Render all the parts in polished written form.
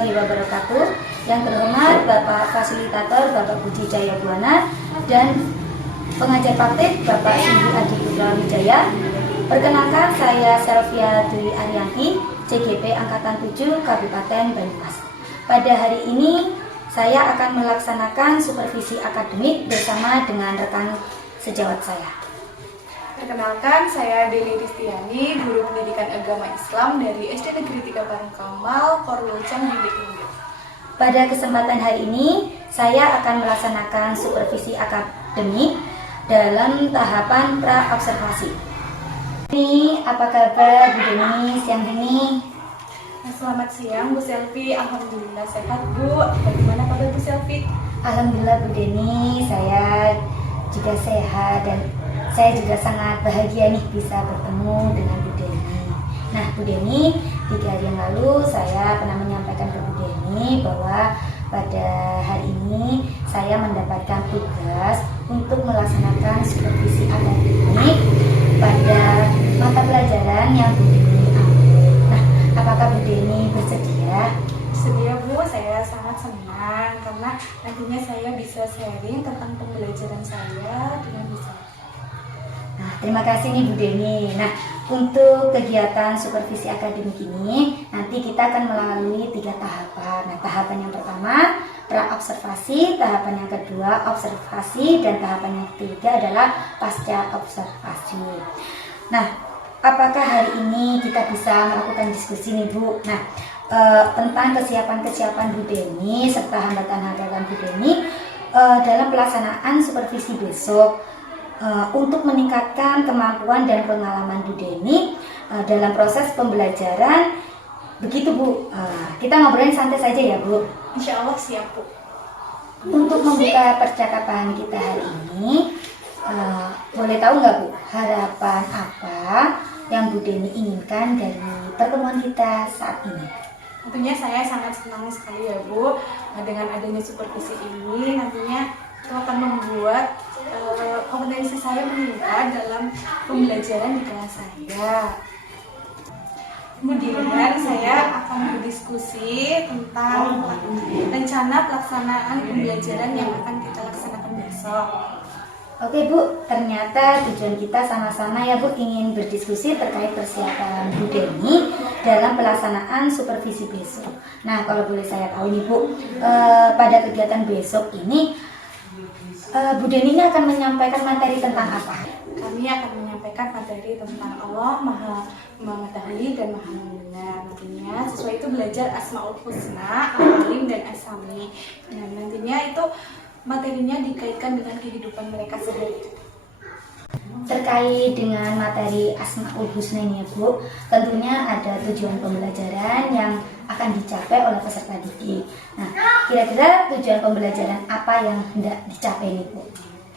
warahmatullahi wabarakatuh. Yang terhormat Bapak Fasilitator Bapak Budi Jayabuana dan pengajar praktik Bapak Sindi Adi Putra Wijaya. Perkenalkan, saya Selvia Dwi Arianti, CGP Angkatan 7 Kabupaten Banyumas. Pada hari ini saya akan melaksanakan supervisi akademik bersama dengan rekan sejawat saya. Perkenalkan, saya Deli Ristiani, Guru Pendidikan Agama Islam dari SD Negeri 3 Parangkamal, Korwilcang, Didik Inggris. Pada kesempatan hari ini, saya akan melaksanakan supervisi akademik dalam tahapan pra-observasi. Ini apa kabar Bu Deni siang ini? Selamat siang Bu Selvi, Alhamdulillah sehat Bu. Bagaimana kabar Bu Selvi? Alhamdulillah Bu Deni, saya juga sehat dan saya juga sangat bahagia nih bisa bertemu dengan Bu Deni. Nah Bu Deni, 3 hari yang lalu saya pernah menyampaikan ke Bu Deni bahwa pada hari ini saya mendapatkan tugas untuk melaksanakan supervisi akademik pada mata pelajaran yang Bu Deni ambil. Nah, apakah Bu Deni bersedia? Sedia Bu, saya sangat senang karena nantinya saya bisa sharing tentang pembelajaran saya dengan Bu Selvi. Nah, terima kasih nih Bu Deni. Nah, untuk kegiatan supervisi akademik ini nanti kita akan melalui 3 tahapan. Nah, tahapan yang pertama pra-observasi, tahapan yang kedua observasi, dan tahapan yang ketiga adalah pasca observasi. Nah, apakah hari ini kita bisa melakukan diskusi nih Bu? Nah, tentang kesiapan-kesiapan Bu Deni serta hambatan-hambatan Bu Deni dalam pelaksanaan supervisi besok. Untuk meningkatkan kemampuan dan pengalaman Bu Deni dalam proses pembelajaran. Begitu Bu, kita ngobrolin santai saja ya Bu. Insya Allah siap Bu. Untuk membuka percakapan kita hari ini, boleh tahu nggak Bu, harapan apa yang Bu Deni inginkan dari pertemuan kita saat ini? Tentunya saya sangat senang sekali ya Bu, dengan adanya supervisi ini nantinya itu akan membuat kompetensi saya meningkat dalam pembelajaran di kelas saya. Kemudian saya akan berdiskusi tentang rencana pelaksanaan pembelajaran yang akan kita laksanakan besok. Oke Bu, ternyata tujuan kita sama-sama ya Bu, ingin berdiskusi terkait persiapan Bu Deni dalam pelaksanaan supervisi besok. Nah, kalau boleh saya tahu nih Bu, pada kegiatan besok ini Bu Deni ini akan menyampaikan materi tentang apa? Kami akan menyampaikan materi tentang Allah Maha Mengetahui dan Maha Mendengar. Nantinya sesuai itu belajar Asmaul Husna, Al-Alim, dan As-Sami. Nah, nantinya itu materinya dikaitkan dengan kehidupan mereka sehari-hari. Terkait dengan materi Asmaul Husna ini ya Bu, tentunya ada tujuan pembelajaran yang akan dicapai oleh peserta didik. Nah, kira-kira tujuan pembelajaran apa yang hendak dicapai nih Bu?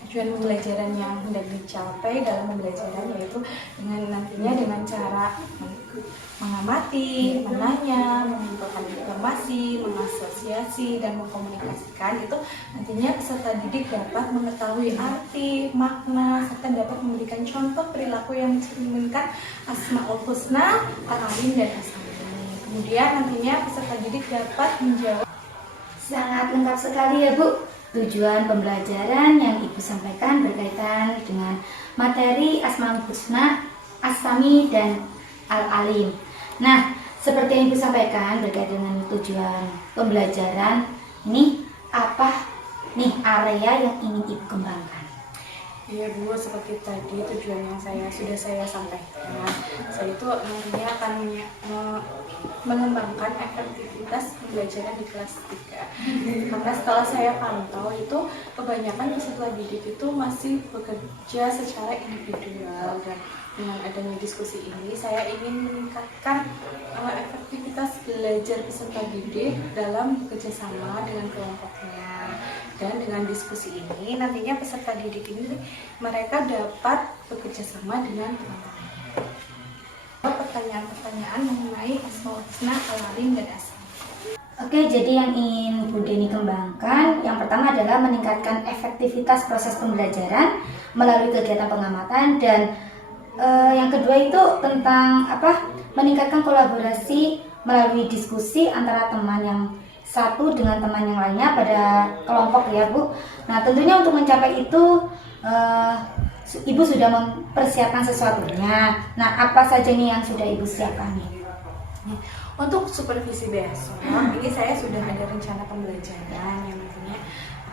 Tujuan pembelajaran yang hendak dicapai dalam pembelajaran yaitu nantinya dengan cara mengamati, menanya, mengumpulkan informasi, mengasosiasi, dan mengkomunikasikan. Itu nantinya peserta didik dapat mengetahui arti, makna, serta dapat memberikan contoh perilaku yang mencerminkan Asmaul Husna, Al-Alim, dan As-Sami. Kemudian nantinya peserta didik dapat menjawab. Sangat lengkap sekali ya Bu. Tujuan pembelajaran yang Ibu sampaikan berkaitan dengan materi Asmaul Husna, As-Sami, dan Al-Alim. Nah, seperti yang Ibu sampaikan berkaitan dengan tujuan pembelajaran ini, apa nih area yang ingin Ibu kembangkan? Iya Bu, seperti tadi tujuan yang sudah saya sampaikan. Saya itu nantinya akan mengembangkan efektivitas pembelajaran di kelas 3. Karena setelah saya pantau itu kebanyakan peserta didik itu masih bekerja secara individual, dan dengan adanya diskusi ini saya ingin meningkatkan efektivitas belajar peserta didik dalam bekerja sama dengan kelompoknya. Dan dengan diskusi ini nantinya peserta didik ini mereka dapat bekerja sama dengan teman-teman. Pertanyaan-pertanyaan mengenai Asmaul Husna, Al-Alim, dan As-Sami. Oke, jadi yang ingin Bu Deni kembangkan yang pertama adalah meningkatkan efektivitas proses pembelajaran melalui kegiatan pengamatan, dan yang kedua itu tentang meningkatkan kolaborasi melalui diskusi antara teman yang satu dengan teman yang lainnya pada kelompok ya Bu. Nah tentunya untuk mencapai itu Ibu sudah mempersiapkan sesuatunya. Nah apa saja nih yang sudah Ibu siapkan nih? Untuk supervisi besok, ini saya sudah ada rencana pembelajaran yang nantinya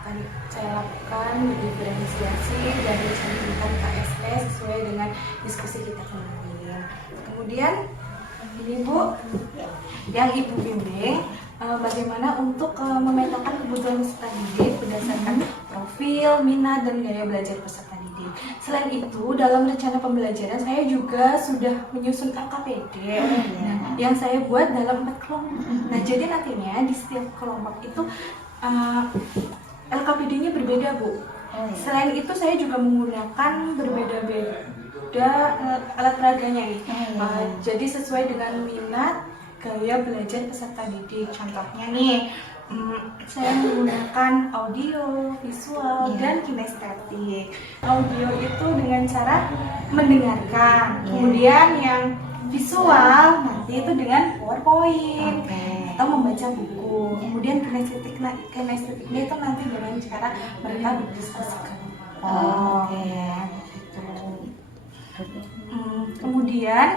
akan saya lakukan diferensiasi dan rencanakan KSE sesuai dengan diskusi kita kemarin. Kemudian ini Bu, yang Ibu bimbing bagaimana untuk memetakan kebutuhan peserta didik berdasarkan profil, minat, dan gaya belajar peserta didik. Selain itu, dalam rencana pembelajaran saya juga sudah menyusun LKPD yang saya buat dalam 4 kelompok. Nah, jadi nantinya di setiap kelompok itu LKPD-nya berbeda, Bu. Selain itu, saya juga menggunakan berbeda-beda alat peraganya nih. Jadi sesuai dengan minat, gaya belajar peserta didik. Contohnya nih, saya menggunakan audio, visual, dan kinestetik. Audio itu dengan cara mendengarkan, kemudian yang visual nanti itu dengan PowerPoint atau membaca buku. Kemudian kinestetiknya itu nanti dengan cara mereka berdiskusikan. Kemudian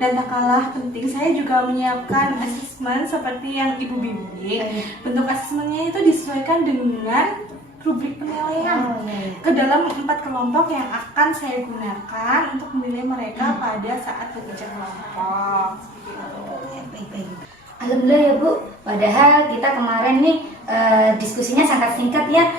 dan tak kalah penting, saya juga menyiapkan asesmen seperti yang Ibu bimbing. Bentuk asesmennya itu disesuaikan dengan rubrik penilaian ke dalam 4 kelompok yang akan saya gunakan untuk menilai mereka pada saat bekerja kelompok. Alhamdulillah ya Bu, padahal kita kemarin nih diskusinya sangat singkat ya,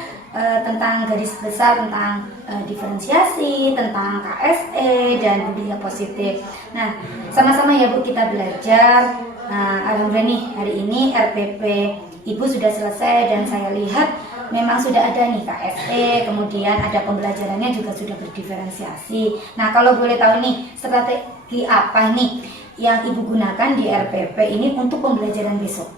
tentang garis besar tentang diferensiasi, tentang KSE dan budaya positif. Nah, sama-sama ya Bu kita belajar. Alhamdulillah nih hari ini RPP Ibu sudah selesai dan saya lihat memang sudah ada nih KSE, kemudian ada pembelajarannya juga sudah berdiferensiasi. Nah, kalau boleh tahu nih strategi apa nih yang Ibu gunakan di RPP ini untuk pembelajaran besok?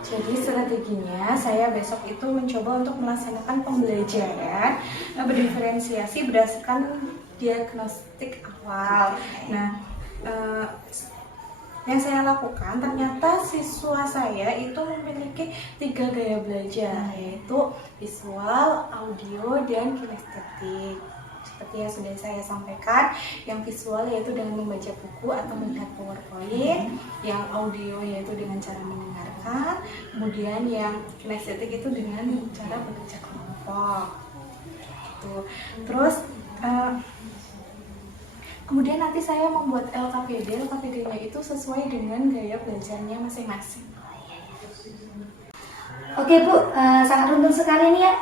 Jadi strateginya saya besok itu mencoba untuk melaksanakan pembelajaran berdiferensiasi berdasarkan diagnostik awal. Nah, yang saya lakukan ternyata siswa saya itu memiliki 3 gaya belajar, yaitu visual, audio, dan kinestetik. Seperti yang sudah saya sampaikan, yang visual yaitu dengan membaca buku atau melihat PowerPoint, yang audio yaitu dengan cara mendengarkan, kemudian yang kinestetik itu dengan cara bekerja kelompok. Gitu. Terus kemudian nanti saya membuat LKPD-nya itu sesuai dengan gaya belajarnya masing-masing. Oke Bu, sangat runtun sekali nih ya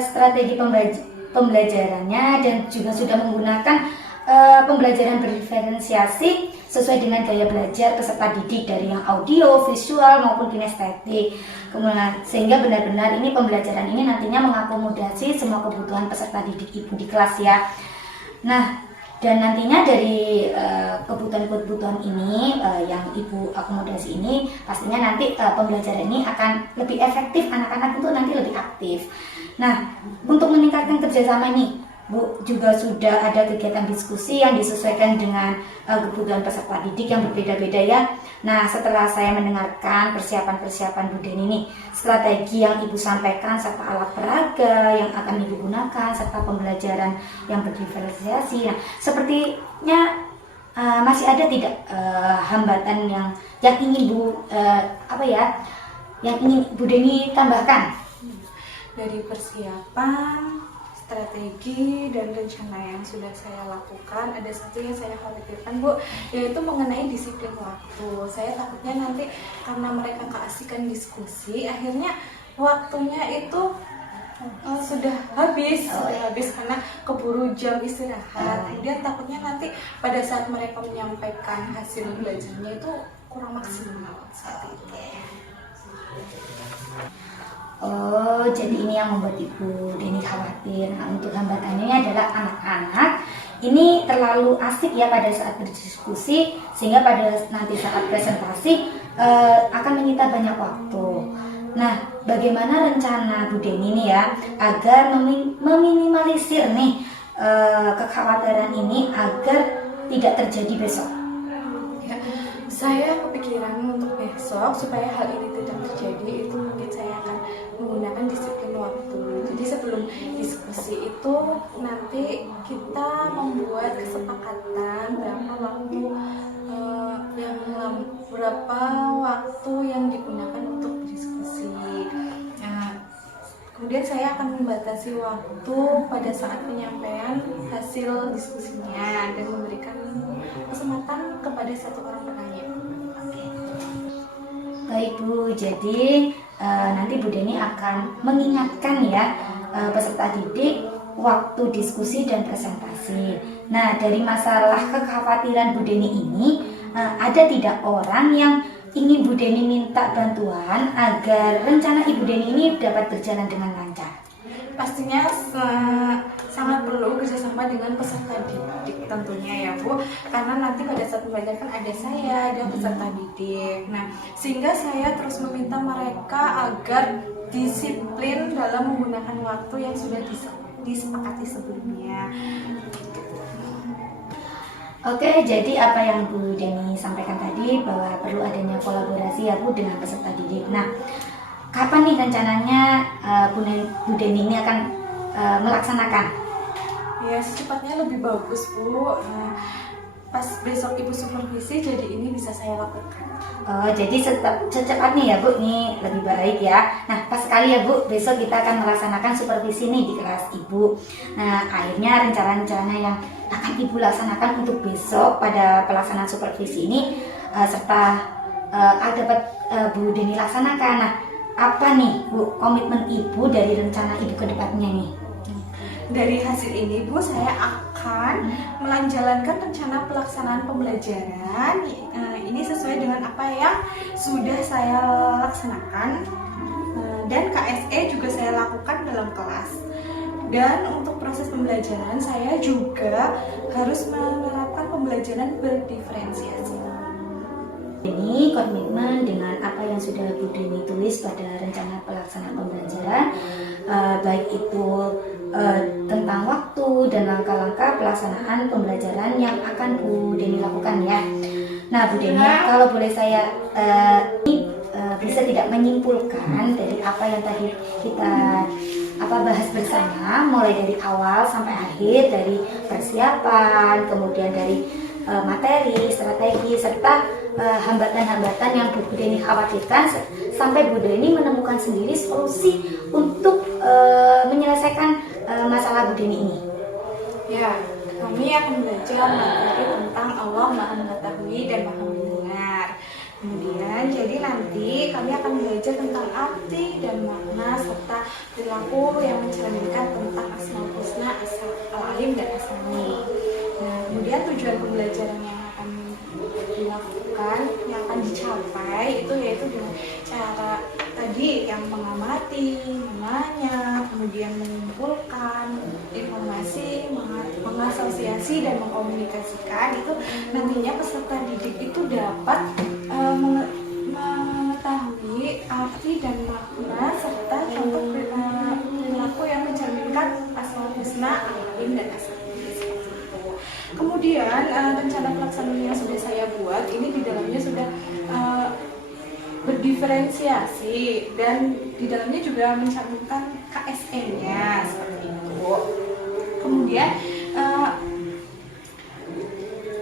strategi pembelajarannya dan juga sudah menggunakan pembelajaran berdiferensiasi sesuai dengan gaya belajar peserta didik dari yang audio, visual maupun kinestetik. Kemudian sehingga benar-benar ini pembelajaran ini nantinya mengakomodasi semua kebutuhan peserta didik Ibu di kelas ya. Nah, dan nantinya dari kebutuhan-kebutuhan ini yang Ibu akomodasi ini pastinya nanti pembelajaran ini akan lebih efektif, anak-anak itu nanti lebih aktif. Nah, untuk meningkatkan kerjasama nih Bu, juga sudah ada kegiatan diskusi yang disesuaikan dengan kebutuhan peserta didik yang berbeda-beda ya. Nah, setelah saya mendengarkan persiapan-persiapan Bu Deni nih, strategi yang Ibu sampaikan serta alat peraga yang akan Ibu gunakan serta pembelajaran yang berdiferensiasi. Nah, sepertinya masih ada tidak hambatan yang ingin yang ingin Bu Deni tambahkan? Dari persiapan, strategi, dan rencana yang sudah saya lakukan, ada satu yang saya khawatirkan Bu, yaitu mengenai disiplin waktu. Saya takutnya nanti karena mereka keasikan diskusi, akhirnya waktunya itu sudah habis karena keburu jam istirahat. Kemudian takutnya nanti pada saat mereka menyampaikan hasil belajarnya itu kurang maksimal saat itu. Oh, jadi ini yang membuat Ibu Deni khawatir. Nah, untuk hambatannya adalah anak-anak ini terlalu asik ya pada saat berdiskusi, sehingga pada nanti saat presentasi akan menyita banyak waktu. Nah, bagaimana rencana Bu Deni ini ya agar meminimalisir nih kekhawatiran ini agar tidak terjadi besok? Saya kepikiran untuk besok supaya hal ini tidak terjadi, itu mungkin saya akan menggunakan disiplin waktu. Jadi sebelum diskusi itu nanti kita membuat kesepakatan berapa waktu yang digunakan untuk diskusi. Nah, kemudian saya akan membatasi waktu pada saat penyampaian hasil diskusinya dan memberikan kesempatan kepada satu orang penanya. Baik Bu, jadi nanti Bu Deni akan mengingatkan ya peserta didik waktu diskusi dan presentasi. Nah, dari masalah kekhawatiran Bu Deni ini, ada tidak orang yang ingin Bu Deni minta bantuan agar rencana Ibu Deni ini dapat berjalan dengan lancar? Pastinya sangat perlu kerjasama dengan peserta didik tentunya ya Bu, karena nanti pada saat belajar kan ada saya, ada peserta didik. Nah, sehingga saya terus meminta mereka agar disiplin dalam menggunakan waktu yang sudah disepakati sebelumnya. Oke, jadi apa yang Bu Deni sampaikan tadi bahwa perlu adanya kolaborasi ya Bu dengan peserta didik. Nah, kapan nih rencananya Bu Deni ini akan melaksanakan? Ya, secepatnya lebih bagus Bu. Pas besok Ibu supervisi, jadi ini bisa saya lakukan. Oh, jadi secepatnya ya Bu, nih lebih baik ya. Nah, pas sekali ya Bu, besok kita akan melaksanakan supervisi nih di kelas Ibu. Nah, akhirnya rencana-rencana yang akan Ibu laksanakan untuk besok pada pelaksanaan supervisi ini serta dapat Bu Deni laksanakan. Nah, apa nih Bu komitmen Ibu dari rencana Ibu ke depannya nih? Dari hasil ini Bu, saya akan menjalankan rencana pelaksanaan pembelajaran ini sesuai dengan apa yang sudah saya laksanakan, dan KSE juga saya lakukan dalam kelas. Dan untuk proses pembelajaran saya juga harus menerapkan pembelajaran berdiferensiasi. Ini komitmen dengan apa yang sudah Bu Deni tulis pada rencana pelaksanaan pembelajaran, baik itu tentang waktu dan langkah-langkah pelaksanaan pembelajaran yang akan Bu Deni lakukan ya. Nah Bu Deni, kalau boleh saya bisa tidak menyimpulkan dari apa yang tadi kita bahas bersama, mulai dari awal sampai akhir, dari persiapan, kemudian dari materi, strategi, serta hambatan-hambatan yang Bu Deni khawatirkan, sampai Bu Deni menemukan sendiri solusi untuk menyelesaikan masalah Bu Deni ini. Ya, kami akan belajar materi tentang Allah Maha Mengetahui dan Maha Mendengar. Kemudian, jadi nanti kami akan belajar tentang arti dan makna serta perilaku yang mencerminkan tentang Asmaul Husna, Al-Alim dan As-Sami. Nah, kemudian tujuan pembelajaran yang akan dilakukan, yang akan dicapai itu yaitu dengan cara tadi yang mengamati, menanya, kemudian mengumpulkan informasi, mengasosiasi dan mengkomunikasikan. Itu nantinya peserta didik itu dapat mengetahui arti dan makna serta contoh perilaku yang mencerminkan Asmaul Husna, Al-Alim dan As-Sami. Kemudian rencana pelaksanaan yang sudah saya buat ini di dalamnya sudah berdiferensiasi dan di dalamnya juga mencantumkan KSE-nya seperti itu. Kemudian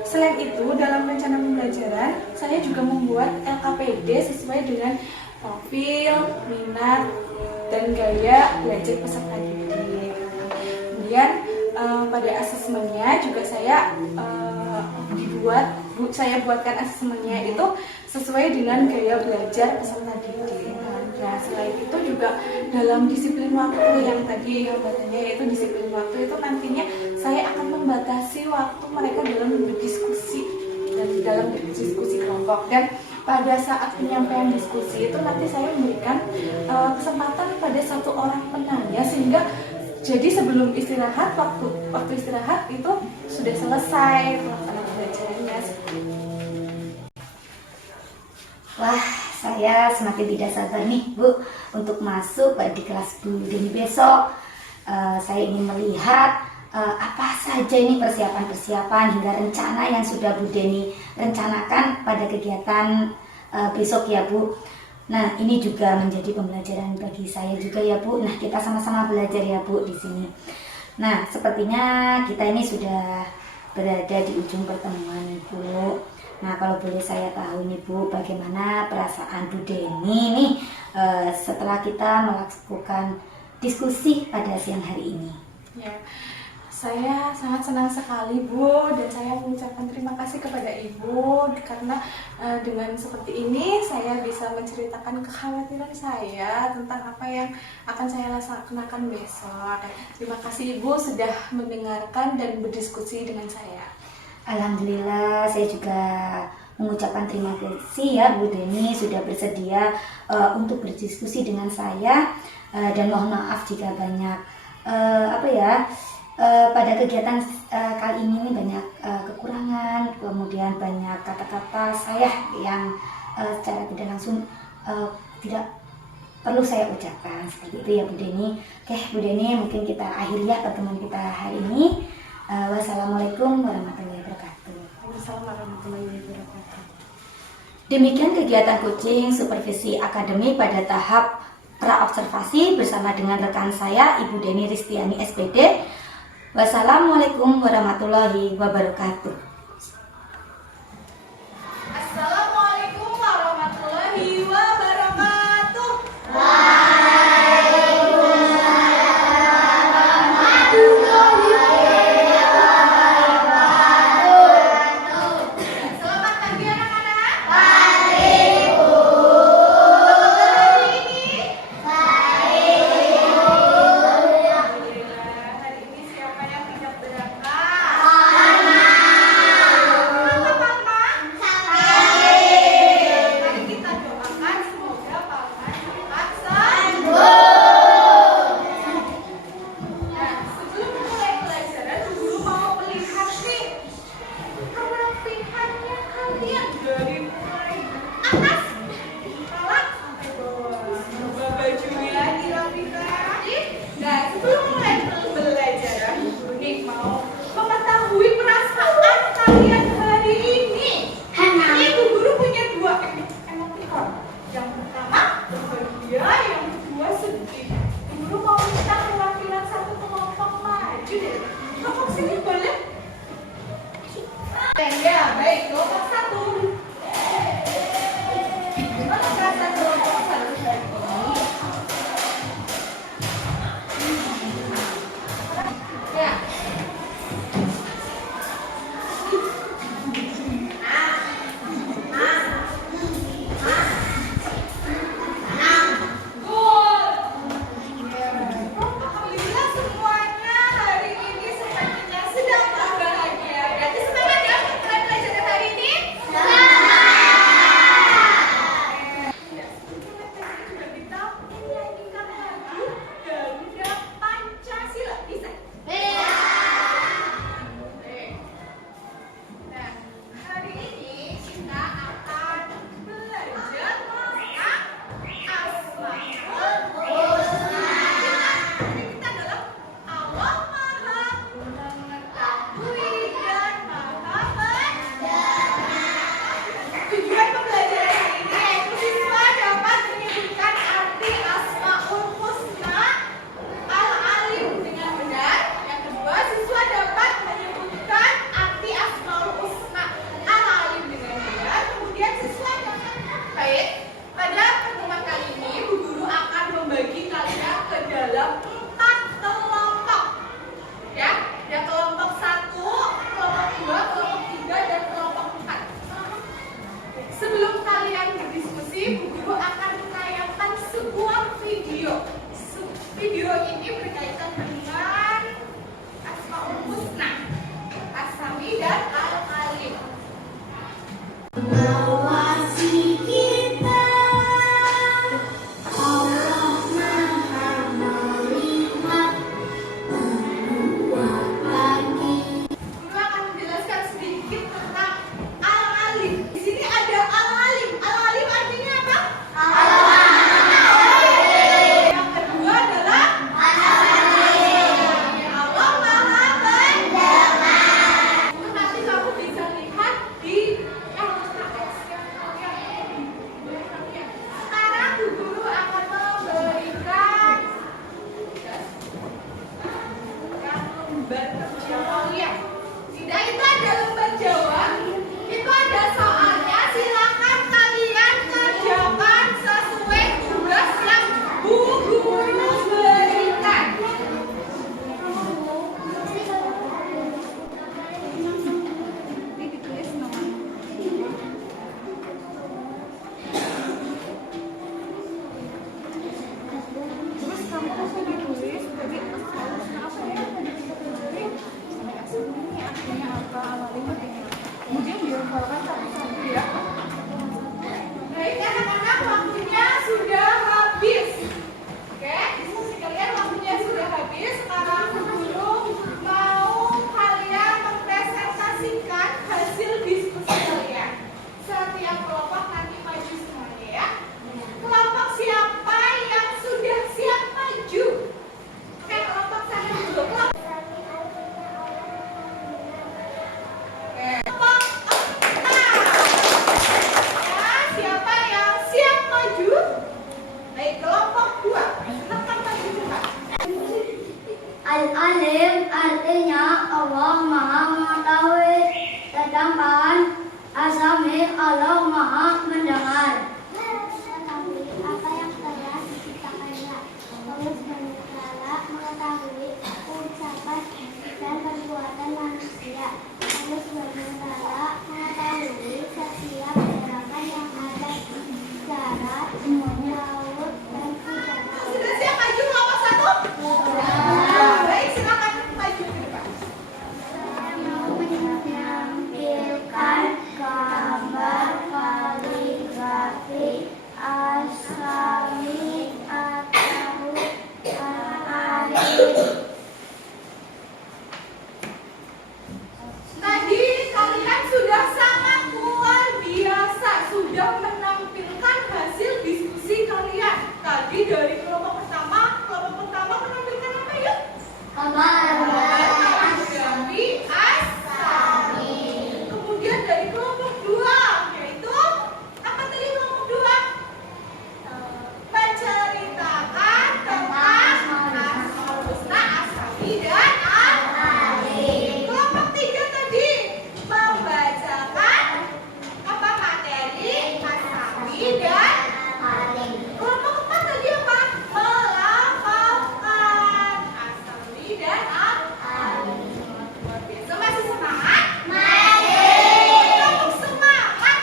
selain itu dalam rencana pembelajaran saya juga membuat LKPD sesuai dengan profil, minat, dan gaya belajar peserta didik. Kemudian pada asesmennya juga saya buatkan asesmennya itu sesuai dengan gaya belajar peserta didik. Nah, selain itu juga dalam disiplin waktu yang tadi hambatannya yaitu disiplin waktu itu nantinya saya akan membatasi waktu mereka dalam berdiskusi dan dalam berdiskusi kelompok. Dan pada saat penyampaian diskusi itu nanti saya memberikan kesempatan pada satu orang penanya sehingga jadi sebelum istirahat, waktu istirahat itu sudah selesai pelaksanaan pembelajarannya. Wah, saya semakin tidak sabar nih Bu untuk masuk di kelas Bu Deni besok. Saya ingin melihat apa saja ini persiapan-persiapan hingga rencana yang sudah Bu Deni rencanakan pada kegiatan besok ya Bu. Nah, ini juga menjadi pembelajaran bagi saya juga ya Bu. Nah, kita sama-sama belajar ya Bu di sini. Nah, sepertinya kita ini sudah berada di ujung pertemuan nih Bu. Nah, kalau boleh saya tahu nih Bu, bagaimana perasaan Bu Deni nih setelah kita melakukan diskusi pada siang hari ini? Ya, saya sangat senang sekali Bu, dan saya mengucapkan terima kasih kepada Ibu karena dengan seperti ini saya bisa menceritakan kekhawatiran saya tentang apa yang akan saya laksanakan besok. Terima kasih Ibu sudah mendengarkan dan berdiskusi dengan saya. Alhamdulillah, saya juga mengucapkan terima kasih ya Bu Deni sudah bersedia untuk berdiskusi dengan saya, dan mohon maaf jika banyak pada kegiatan kali ini banyak kekurangan, kemudian banyak kata-kata saya yang secara tidak langsung tidak perlu saya ucapkan seperti itu ya Bu Deni. Oke Bu Deni, mungkin kita akhiri ya pertemuan kita hari ini. Wassalamualaikum warahmatullahi wabarakatuh. Wassalamualaikum warahmatullahi wabarakatuh. Demikian kegiatan coaching supervisi akademi pada tahap pra-observasi bersama dengan rekan saya Ibu Deni Ristiani SPD. Wassalamualaikum warahmatullahi wabarakatuh. Assalamualaikum warahmatullahi wabarakatuh. Selamat pagi anak-anak. Hari ini siapa yang tidak berangkat? Mama. Mari kita doakan semoga paman cepat sembuh. Nah, sebelum mulai pelajaran, guru mau melihat nih kerapihannya kalian dari mulai atas kepala sampai bawah. Coba bajunya dirapikan. Nah, sebelum mulai pelajaran, guru nih mau mengetahui perasaan kalian hari ini. Ini Bu Guru punya dua emoticon. Yang pertama bahagia, yang kedua sedih. Bu Guru mau minta perwakilan satu kelompok maju deh. Kelompok sini boleh? Ya, baik. Kelompok satu. Gimana perasaan kelompok satu hari ini? Ya. Alhamdulillah semuanya hari ini sepertinya sedang berbahagia. Berarti semangat ya untuk pelajaran hari ini. hafalkan satu-satu ya. Baik anak-anak, waktunya sudah habis. Oke, diskusi kalian waktunya sudah habis. Sekarang guru mau kalian mempresentasikan hasil diskusi kalian. Setiap kelompok nanti maju semuanya ya. Kelompok siapa yang sudah siap maju? Oke, kelompok sana dulu. Kelompok ya, siapa yang siap maju? Baik, kelompok 2. Silakan maju cepat. Al-Alim artinya Allah Maha Mengetahui, sedangkan As-Sami Allah Maha Mendengar. Apa yang telah diciptakannya, Allah SWT mengetahui ucapan dan perbuatan manusia. Allah SWT mengetahui setiap gerakan yang ada di darat, laut, dan udara. Sudah siap maju kelompok 1? Baik, silakan maju ke depan. Menampilkan gambar kaligrafi As-Sami atau Al-Alim. Tadi kalian sudah sangat luar biasa, sudah menampilkan hasil diskusi kalian. Tadi dari kelompok pertama menampilkan apa yuk? Kaligrafi As-Sami. Kemudian dari kelompok 2, yaitu apa tadi kelompok 2? Menceritakan tentang Asmaul Husna, As-Sami dan Al-Alim. Kelompok 3 tadi membacakan apa materi As-Sami dan Al-Alim. Kelompok 4 tadi apa? Melafalkan As-Sami dan Al-Alim. Luar biasa. Masih semangat? Kelompok semangat.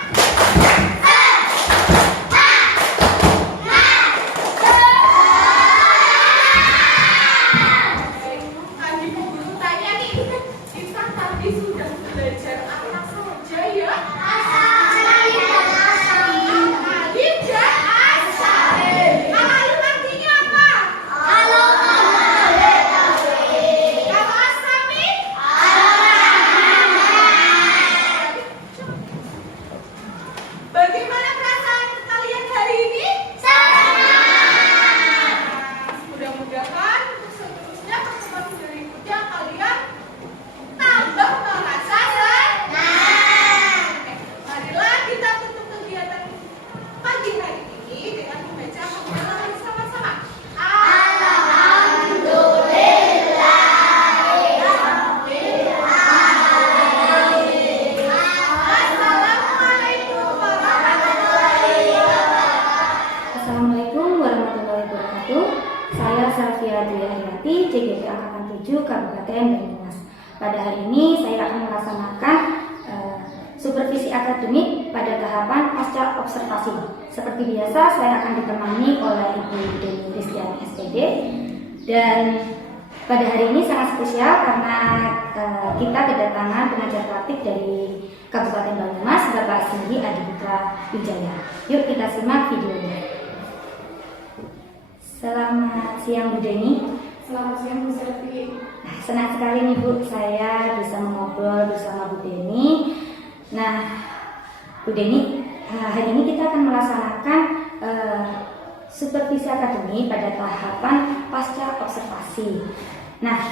Tadi guru tanya nih, kita tadi sudah belajar apa saja ya? Al-Alim dan As-Sami. Al-Alim artinya apa? Kalau As-Sami? Bagaimana perasaan kalian hari ini? Mudah-mudahan untuk seterusnya pertemuan berikutnya kalian tambah merasa senang. Oke, marilah kita tutup kegiatan pagi hari ini dengan membaca hafalan bersama-sama. Assalamualaikum warahmatullahi wabarakatuh. Assalamualaikum warahmatullahi wabarakatuh. Saya Safia Dwi Hayati, JGP Angkatan 7 Kabupaten Banyumas. Pada hari ini saya akan melaksanakan supervisi akademik pada tahapan pasca observasi. Seperti biasa, saya akan ditemani oleh Ibu Deni Ristiani SPD. Dan pada hari ini sangat spesial karena kita kedatangan pengajar praktik dari Kabupaten Banyumas, Bapak Singgi Adiputra Wijaya. Yuk kita simak videonya. Selamat siang Bu Deni. Selamat siang Bu Selvi. Nah, senang sekali nih Bu, saya bisa mengobrol bersama Bu Deni. Nah, Bu Deni, hari ini kita akan melaksanakan supervisi akademik pada tahapan pasca observasi. Nah,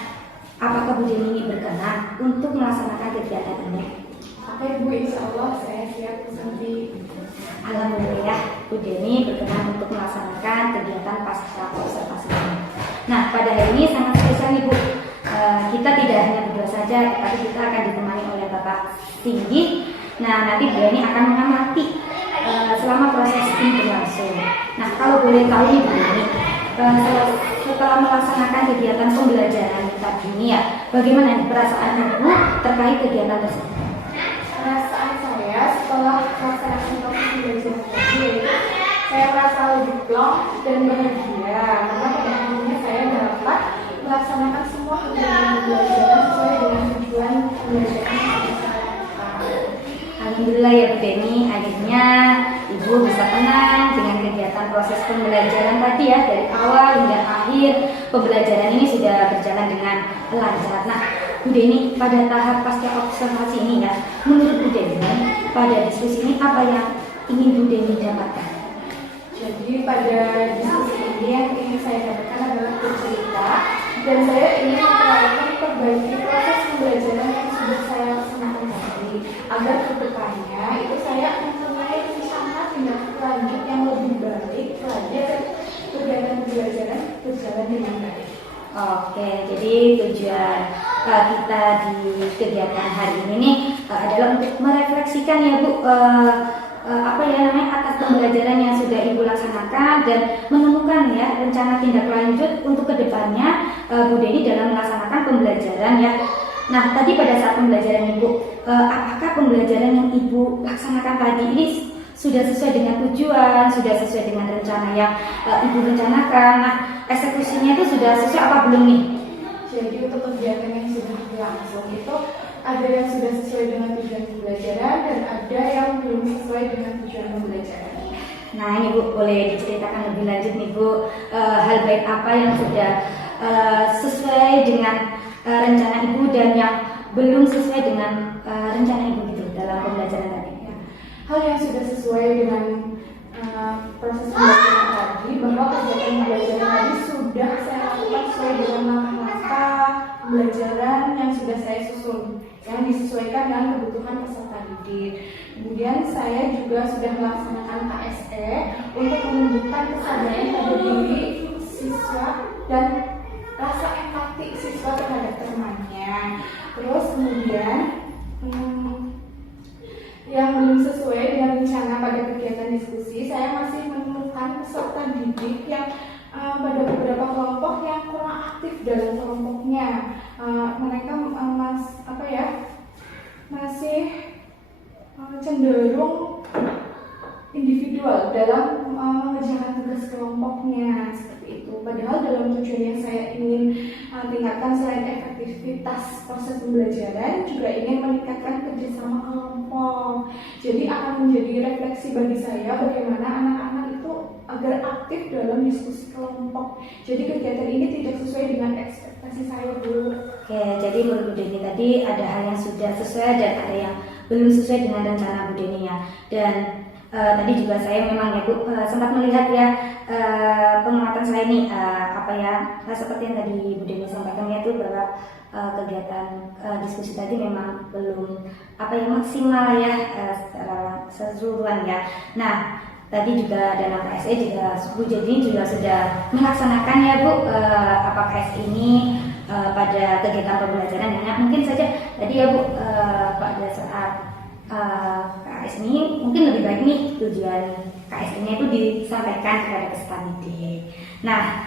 apakah Bu Deni ini berkenan untuk melaksanakan kegiatan ini? Oke Bu, insya Allah saya siap Bu Selvi. Alhamdulillah, Bu Deni berkenan untuk melaksanakan kegiatan pasca observasi ini. Nah, pada hari ini sangat spesial nih Bu. Kita tidak hanya berdua saja, tapi kita akan ditemani oleh Bapak Singgi. Nah, nanti Bu Deni akan mengamati selama proses ini berlangsung. Nah, kalau boleh tahu nih Bu Deni, setelah melaksanakan kegiatan pembelajaran tadi ini ya, bagaimana nih perasaan Ibu terkait kegiatan tersebut? Perasaan saya setelah melaksanakan proses belajar tadi, saya merasa lebih plong dan bahagia karena pada akhirnya saya dapat melaksanakan semua kegiatan pembelajaran sesuai dengan tujuan pembelajaran yang saya lakukan. Alhamdulillah ya Bu Deni, akhirnya Ibu bisa tenang dengan kegiatan proses pembelajaran tadi ya, dari awal hingga akhir pembelajaran ini sudah berjalan dengan lancar. Nah Bu Deni, pada tahap pasca observasi ini ya, menurut Bu Deni pada diskusi ini apa yang ingin Bu Deni dapatkan? Jadi pada diskusi ini yang ingin saya dapatkan adalah bercerita, dan saya ingin melakukan perbaiki proses pembelajaran yang sudah saya laksanakan tadi, agar kedepannya itu saya mempunyai rencana tindak lanjut yang lebih baik lagi dan kegiatan pembelajaran berjalan dengan baik. Oke, jadi tujuan kita di kegiatan hari ini nih adalah untuk merefleksikan ya Bu, apa ya namanya, atas pembelajaran yang sudah Ibu laksanakan dan menemukan ya rencana tindak lanjut untuk kedepannya Bu Deni dalam melaksanakan pembelajaran ya. Nah tadi pada saat pembelajaran Ibu, apakah pembelajaran yang Ibu laksanakan tadi ini sudah sesuai dengan tujuan, sudah sesuai dengan rencana yang Ibu rencanakan? Nah eksekusinya itu sudah sesuai apa belum nih? Jadi untuk kegiatan yang sudah berlangsung itu ada yang sudah sesuai dengan tujuan pembelajaran dan ada yang belum sesuai dengan tujuan pembelajaran. Nah ini Bu, boleh diceritakan lebih lanjut nih Bu, hal baik apa yang sudah sesuai dengan rencana Ibu dan yang belum sesuai dengan rencana Ibu gitu dalam pembelajaran tadi? Hal yang sudah sesuai dengan proses pembelajaran tadi, bahwa kegiatan pembelajaran tadi sudah saya lakukan sesuai dengan langkah-langkah pembelajaran yang sudah saya susun, yang disesuaikan dengan kebutuhan peserta didik. Kemudian saya juga sudah melaksanakan KSE untuk menunjukkan kesadaran pada diri siswa dan rasa empati siswa terhadap temannya. Terus kemudian yang belum sesuai dengan rencana pada kegiatan diskusi, saya masih menemukan peserta didik yang pada beberapa kelompok yang kurang aktif dalam kelompoknya. Mereka masih cenderung individual dalam mengerjakan tugas kelompoknya seperti itu. Padahal dalam tujuan yang saya ingin tingkatkan, selain efektivitas proses pembelajaran, juga ingin meningkatkan kerjasama kelompok. Jadi akan menjadi refleksi bagi saya bagaimana anak-anak itu agar aktif dalam diskusi kelompok. Jadi kegiatan ini tidak sesuai dengan ekspektasi saya dulu. Oke, jadi menurut Bu Deni tadi ada hal yang sudah sesuai dan ada yang belum sesuai dengan rencana Bu Deni ya. Dan tadi juga saya memang ya Bu sempat melihat ya pengamatan saya nih seperti yang tadi Bu Deni sampaikan ya itu bahwa kegiatan diskusi tadi memang belum maksimal ya secara keseluruhan ya. Nah tadi juga dalam KSE juga Bu Deni juga sudah melaksanakan ya Bu KSE ini pada kegiatan pembelajaran ya. Mungkin saja tadi ya Bu pada saat KS ini mungkin lebih baik nih tujuan KS ini itu disampaikan kepada peserta didik. Nah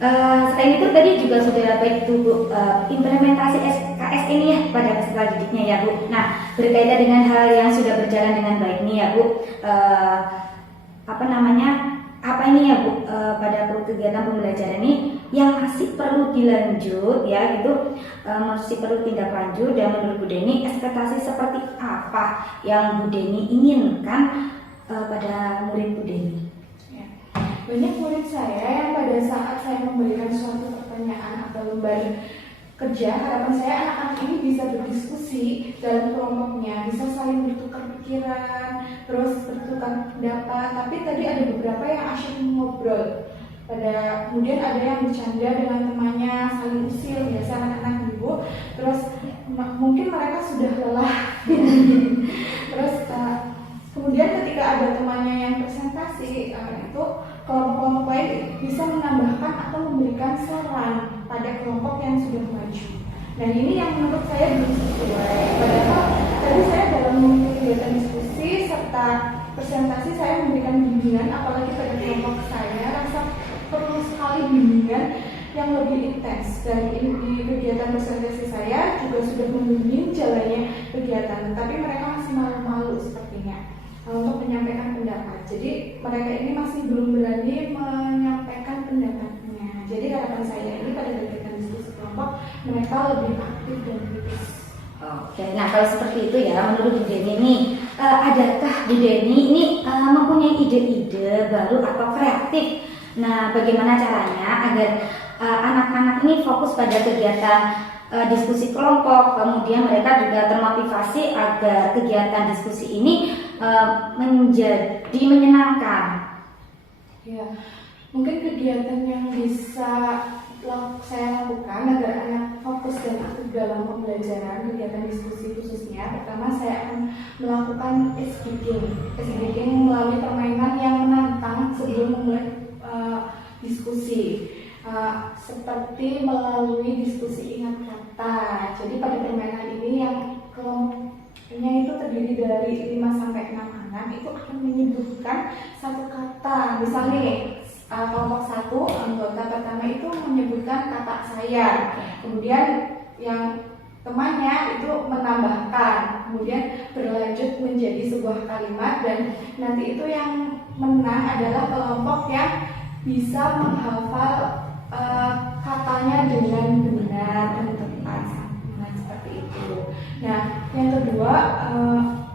selain itu tadi juga sudah baik itu Bu implementasi KS ini ya pada peserta didiknya ya Bu. Nah berkaitan dengan hal yang sudah berjalan dengan baik nih ya Bu, apa ini ya Bu pada kegiatan pembelajaran ini yang masih perlu dilanjut ya gitu, masih perlu tindak lanjut, dan menurut Bu Deni ekspektasi seperti apa yang Bu Deni inginkan pada murid Bu Deni? Ya. Banyak murid saya yang pada saat saya memberikan suatu pertanyaan atau lembar kerja, harapan saya anak-anak ini bisa berdiskusi dalam kelompoknya, bisa saling bertukar pikiran, terus bertukar pendapat. Tapi tadi ada beberapa yang asyik ngobrol. Kemudian ada yang bercanda dengan temannya, saling usil, biasa anak-anak ibu. Terus mungkin mereka sudah lelah. Terus kemudian ketika ada temannya yang presentasi, itu kelompok-kelompok lain bisa menambahkan atau memberikan saran pada kelompok yang sudah maju. Dan ini yang menurut saya belum sesuai. Padahal tadi saya dalam kegiatan diskusi serta presentasi saya memberikan bimbingan, apalagi pada kelompok saya rasa perlu sekali bimbingan yang lebih intens. Dan di kegiatan presentasi saya juga sudah membimbing jalannya kegiatan, tapi mereka masih malu-malu sepertinya untuk menyampaikan pendapat. Jadi mereka ini masih belum berani menyampaikan pendapatnya. Jadi harapan saya ini pada kegiatan diskusi kelompok mereka lebih aktif dan kritis. Oke, nah kalau seperti itu ya, menurut Bu Deni nih, adakah Bu Deni ini mempunyai ide-ide baru atau kreatif? Nah, bagaimana caranya agar anak-anak ini fokus pada kegiatan diskusi kelompok, kemudian mereka juga termotivasi agar kegiatan diskusi ini menjadi menyenangkan? Ya, mungkin kegiatan yang bisa saya lakukan agar anak fokus dan aktif dalam pembelajaran, kegiatan diskusi khususnya, pertama saya akan melakukan ice breaking melalui permainan yang menantang sebelum memulai diskusi, seperti melalui diskusi ingat kata. Jadi pada permainan ini yang kelompoknya itu terdiri dari 5-6 anak itu akan menyebutkan satu kata. Misalnya nih, kelompok 1 anggota pertama itu menyebutkan kata saya, kemudian yang temannya itu menambahkan, kemudian berlanjut menjadi sebuah kalimat, dan nanti itu yang menang adalah kelompok yang bisa menghafal katanya dengan benar dan tepat. Nah, seperti itu. Nah, yang kedua,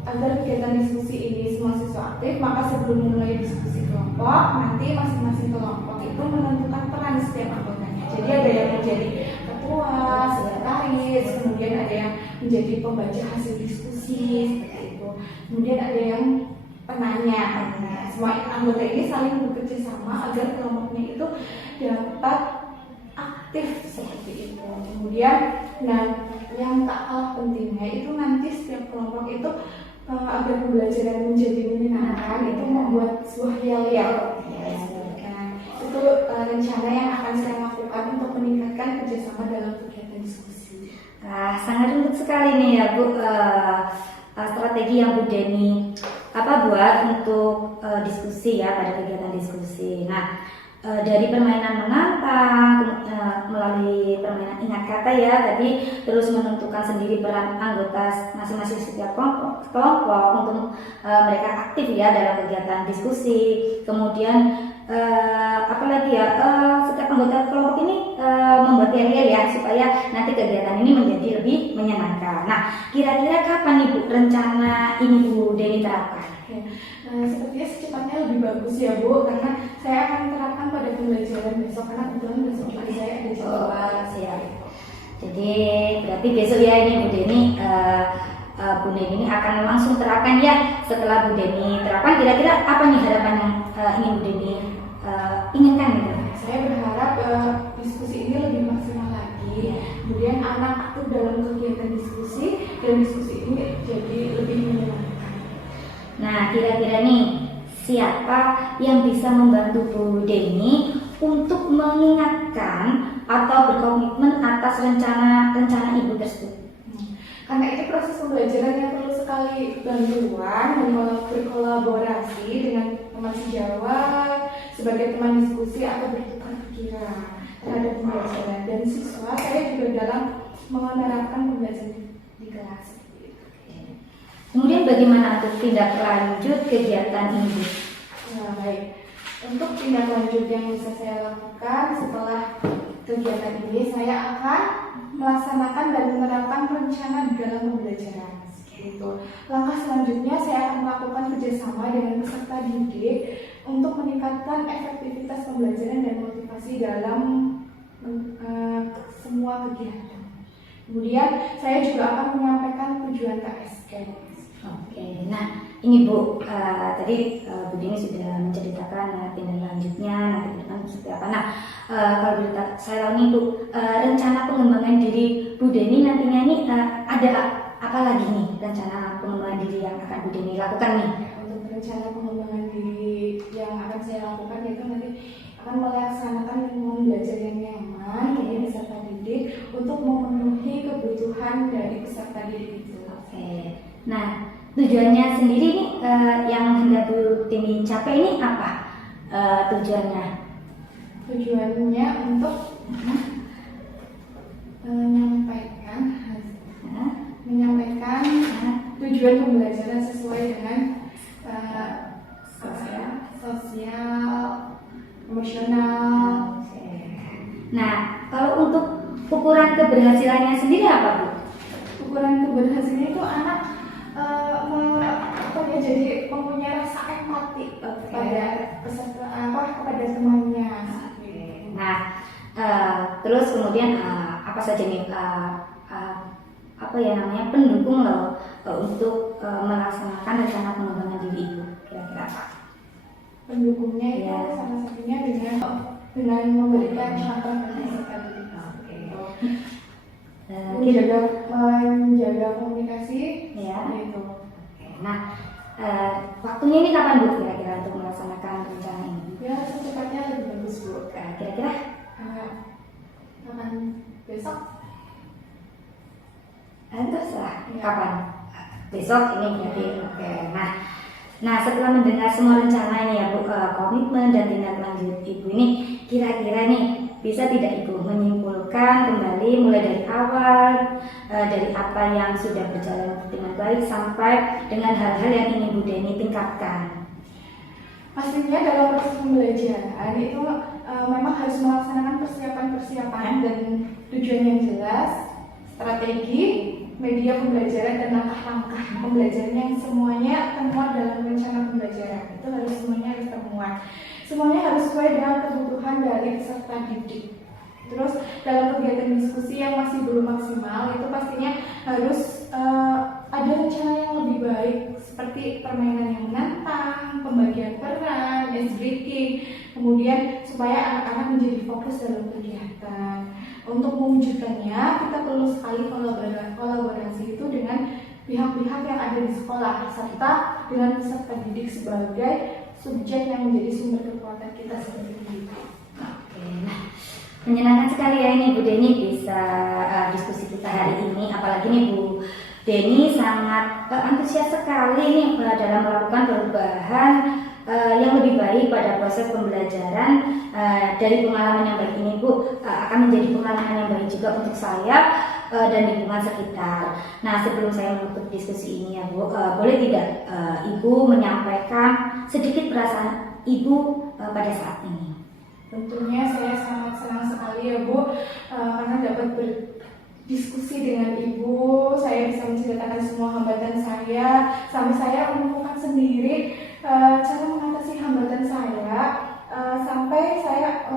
agar kegiatan diskusi ini semua siswa aktif, maka sebelum mulai diskusi kelompok, nanti masing-masing kelompok itu menentukan peran setiap anggotanya. Jadi ada yang menjadi ketua, sekretaris, kemudian ada yang menjadi pembaca hasil diskusi, seperti itu. Kemudian ada yang penanya. Nah, semua anggota ini saling bekerja sama agar kelompoknya itu dapat aktif seperti itu. Kemudian, nah yang tak kalah pentingnya itu nanti setiap kelompok itu agar pembelajaran menjadi menyenangkan itu membuat sebuah yel-yel. Itu rencana yang akan saya lakukan untuk meningkatkan kerjasama dalam kegiatan diskusi. Sangat lembut sekali nih ya Bu, strategi yang Bu Deni buat untuk diskusi ya, pada kegiatan diskusi. Nah, dari permainan menantang, melalui permainan ingat kata ya tadi, terus menentukan sendiri peran anggota masing-masing setiap kelompok untuk mereka aktif ya dalam kegiatan diskusi. Kemudian apalagi ya, setiap anggota kelompok ini membuat yel-yel ya supaya nanti kegiatan ini menjadi lebih menyenangkan. Nah, kira-kira kapan nih Bu rencana ini Bu Deni terapkan? Sepertinya secepatnya lebih bagus ya Bu, karena saya akan terapkan pada pembelajaran besok, karena kebetulan besok juga saya ada jadwal. Siap. Jadi berarti besok ya ini Bu Deni, Bu Deni ini akan langsung terapkan ya. Setelah Bu Deni terapkan, kira-kira apa nih harapan yang ingin Bu Deni inginkan gitu? Saya berharap diskusi ini lebih maksimal lagi, kemudian anak aktif dalam kegiatan diskusi, dan diskusi ini jadi lebih menyenangkan. Nah, kira-kira nih siapa yang bisa membantu Bu Deni untuk mengingatkan atau berkomitmen atas rencana Ibu tersebut? Karena itu proses pembelajaran yang perlu sekali bantuan dan berkolaborasi dengan teman sejawat sebagai teman diskusi atau bertukar pikiran terhadap pembelajaran, dan siswa saya juga dalam menerapkan pembelajaran di kelas. Kemudian bagaimana untuk tindak lanjut kegiatan ini? Nah, baik. Untuk tindak lanjut yang bisa saya lakukan setelah kegiatan ini, saya akan melaksanakan dan menerapkan rencana di dalam pembelajaran. Gitu. Langkah selanjutnya saya akan melakukan kerjasama dengan peserta didik untuk meningkatkan efektivitas pembelajaran dan motivasi dalam semua kegiatan. Kemudian saya juga akan menyampaikan tujuan KSK. Oke, nah ini Bu, tadi Bu Deni sudah menceritakan tindak lanjutnya nanti ke depan seperti apa. Nah, kalau saya tahu nih Bu, rencana pengembangan diri Bu Deni nantinya ini ada apa lagi nih rencana pengembangan diri yang akan Bu Deni lakukan nih? Untuk rencana pengembangan diri yang akan saya lakukan yaitu nanti akan melaksanakan lingkungan belajar yang nyaman bagi peserta didik untuk memenuhi kebutuhan dari peserta didik itu. Oke. Nah, tujuannya sendiri nih yang hendak Bu Deni capai ini apa tujuannya? Tujuannya untuk menyampaikan tujuan pembelajaran sesuai dengan sosial, emosional. Nah, kalau untuk ukuran keberhasilannya sendiri apa Bu? ukuran keberhasilan itu anak jadi mempunyai rasa empati kepada peserta kepada temannya. Nah, terus kemudian apa saja nih pendukung loh untuk melaksanakan rencana pengembangan diri Ibu, kira-kira apa? Pendukungnya itu Ya. salah satunya dengan memberikan contoh pendidikan. Menjaga komunikasi, Ya. gitu. Nah, waktunya ini kapan Bu kira-kira untuk melaksanakan rencana ini? Ya secepatnya lebih bagus Bu. Kira-kira Kapan besok? terserah Ya. kapan? Besok ini berarti. Oke. Nah setelah mendengar semua rencana ini ya Bu, komitmen dan tindak lanjut Ibu ini, kira-kira nih bisa tidak Ibu menyimpulkan kembali mulai dari awal dari apa yang sudah berjalan dengan baik sampai dengan hal-hal yang ingin Bu Deni tingkatkan? Pastinya dalam proses pembelajaran itu memang harus melaksanakan persiapan dan tujuan yang jelas, strategi, media pembelajaran dan langkah-langkah pembelajaran yang semuanya termuat dalam rencana pembelajaran. Itu semuanya harus termuat. Semuanya harus sesuai dengan kebutuhan dari peserta didik. Terus dalam kegiatan diskusi yang masih belum maksimal itu pastinya harus ada rencana yang lebih baik seperti permainan yang menantang, pembagian peran, ice breaking, kemudian supaya anak-anak menjadi fokus dalam kegiatan. Untuk mewujudkannya kita perlu sekali kolaborasi itu dengan pihak-pihak yang ada di sekolah serta dengan peserta didik sebagai subjek yang menjadi sumber kekuatan kita seperti itu. Oke, nah menyenangkan sekali ya ini Bu Deni bisa diskusi kita hari ini, apalagi nih Bu Deni sangat antusias sekali nih dalam melakukan perubahan yang lebih baik pada proses pembelajaran. Dari pengalaman yang baik ini Bu akan menjadi pengalaman yang baik juga untuk saya dan lingkungan sekitar. Nah sebelum saya menutup diskusi ini ya Bu, boleh tidak Ibu menyampaikan sedikit perasaan Ibu pada saat ini? Tentunya saya sangat senang sekali ya Bu karena dapat berdiskusi dengan Ibu. Saya bisa menceritakan semua hambatan saya sampai saya menemukan sendiri cara mengatasi hambatan saya sampai saya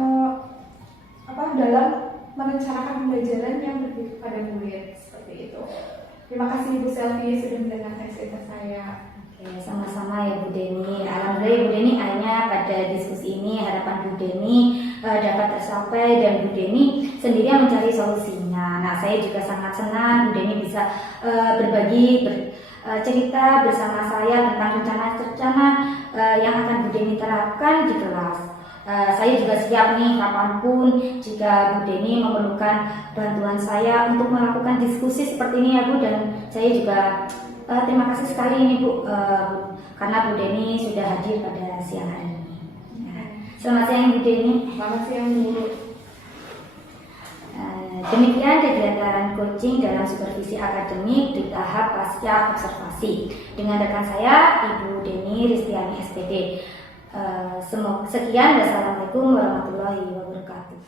dalam merencanakan pembelajaran yang lebih kepada murid seperti itu. Terima kasih Ibu Selvi sudah mendengarkan cerita saya. Oke, sama-sama ya Bu Deni. Alhamdulillah Bu Deni akhirnya pada diskusi ini harapan Bu Deni dapat tercapai dan Bu Deni sendiri yang mencari solusinya. Nah saya juga sangat senang Bu Deni bisa berbagi cerita bersama saya tentang rencana-rencana yang akan Bu Deni terapkan di kelas. Saya juga siap nih kapanpun jika Bu Deni memerlukan bantuan saya untuk melakukan diskusi seperti ini ya Bu, dan saya juga terima kasih sekali ini Bu karena Bu Deni sudah hadir pada siang hari ini. Selamat siang Bu Deni. Selamat siang Bu. Demikian kegiatan coaching dalam supervisi akademik di tahap pasca observasi dengan rekan saya Ibu Deni Ristiani SPD. Sekian, wassalamualaikum warahmatullahi wabarakatuh.